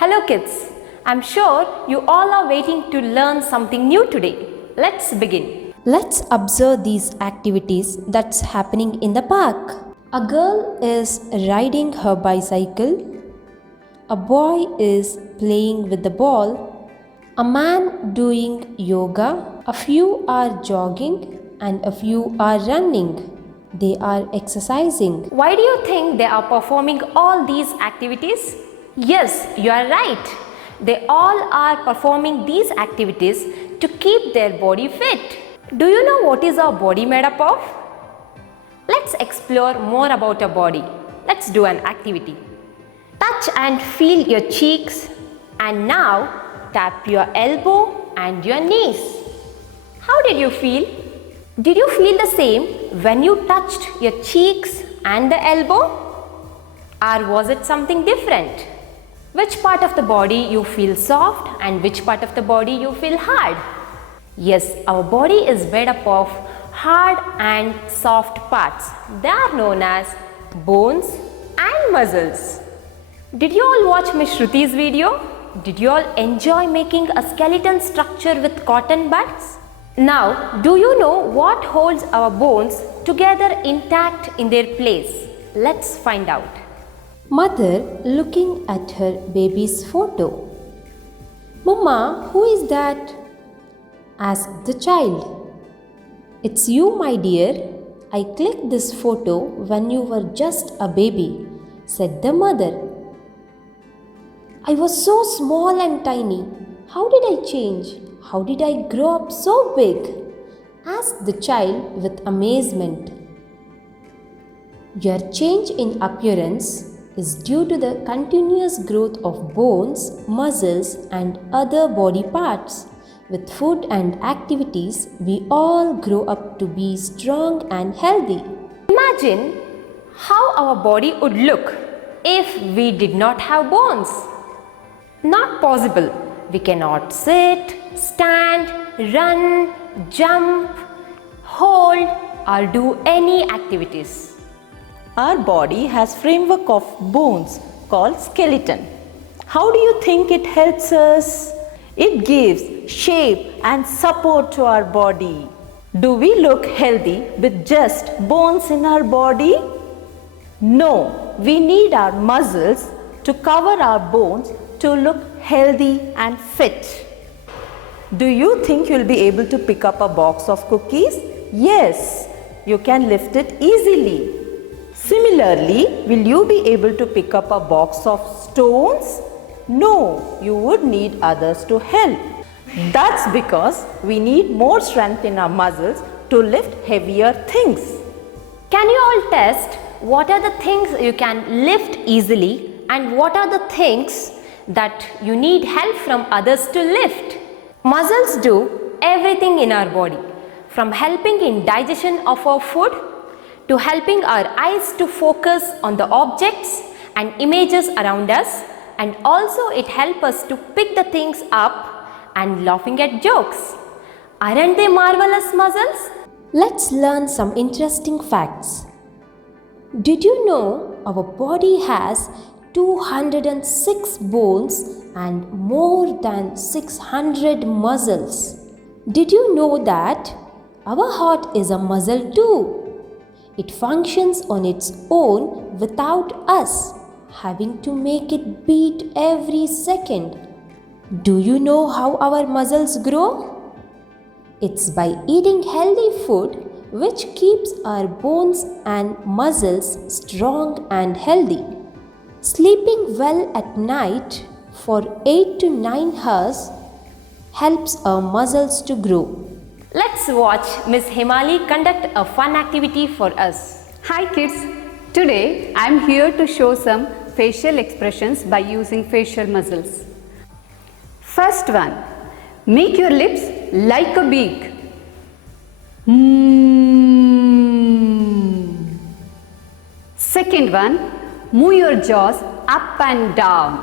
Hello kids, I'm sure you all are waiting to learn something new today. Let's begin. Let's observe these activities that's happening in the park. A girl is riding her bicycle. A boy is playing with the ball. A man doing yoga. A few are jogging and a few are running. They are exercising. Why do you think they are performing all these activities? Yes, you are right. They all are performing these activities to keep their body fit. Do you know what is our body made up of? Let's explore more about our body. Let's do an activity. Touch and feel your cheeks, and now tap your elbow and your knees. How did you feel? Did you feel the same when you touched your cheeks and the elbow? Or was it something different? Which part of the body you feel soft and which part of the body you feel hard? Yes, our body is made up of hard and soft parts. They are known as bones and muscles. Did you all watch Ms. Shruti's video? Did you all enjoy making a skeleton structure with cotton buds? Now, do you know what holds our bones together intact in their place? Let's find out. Mother looking at her baby's photo. Mama, who is that? Asked the child. It's you, my dear. I clicked this photo when you were just a baby, said the mother. I was so small and tiny. How did I change? How did I grow up so big? Asked the child with amazement. Your change in appearance is due to the continuous growth of bones, muscles, and other body parts. With food and activities, we all grow up to be strong and healthy. Imagine how our body would look if we did not have bones. Not possible. We cannot sit, stand, run, jump, hold, or do any activities. Our body has framework of bones called skeleton. How do you think it helps us? It gives shape and support to our body. Do we look healthy with just bones in our body? No, we need our muscles to cover our bones to look healthy and fit. Do you think you'll be able to pick up a box of cookies? Yes, you can lift it easily. Similarly, will you be able to pick up a box of stones? No, you would need others to help. That's because we need more strength in our muscles to lift heavier things. Can you all test what are the things you can lift easily and what are the things that you need help from others to lift? Muscles do everything in our body, from helping in digestion of our food to helping our eyes to focus on the objects and images around us, and also it helps us to pick the things up and laughing at jokes. Aren't they marvelous muscles? Let's learn some interesting facts. Did you know our body has 206 bones and more than 600 muscles? Did you know that our heart is a muscle too? It functions on its own without us having to make it beat every second. Do you know how our muscles grow? It's by eating healthy food which keeps our bones and muscles strong and healthy. Sleeping well at night for 8 to 9 hours helps our muscles to grow. Let's watch Miss Himali conduct a fun activity for us. Hi kids, today I am here to show some facial expressions by using facial muscles. First one, make your lips like a beak. Second one, move your jaws up and down.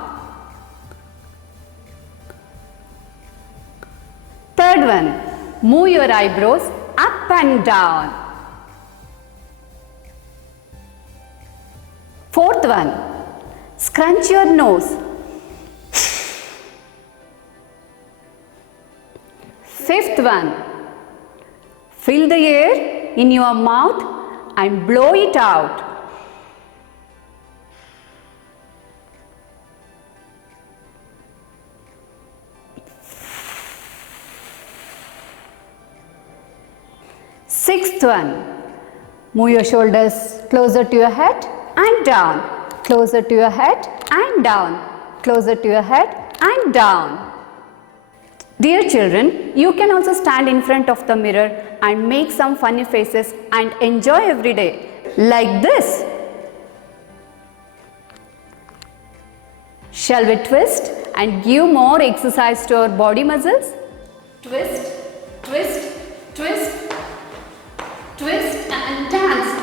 Third one, move your eyebrows up and down. Fourth one, scrunch your nose. Fifth one. Fill the air in your mouth and blow it out. Sixth one. Move your shoulders closer to your head and down, closer to your head and down, closer to your head and down. Dear children, you can also stand in front of the mirror and make some funny faces and enjoy every day like this. Shall we twist and give more exercise to our body muscles? Twist, twist, twist, twist and dance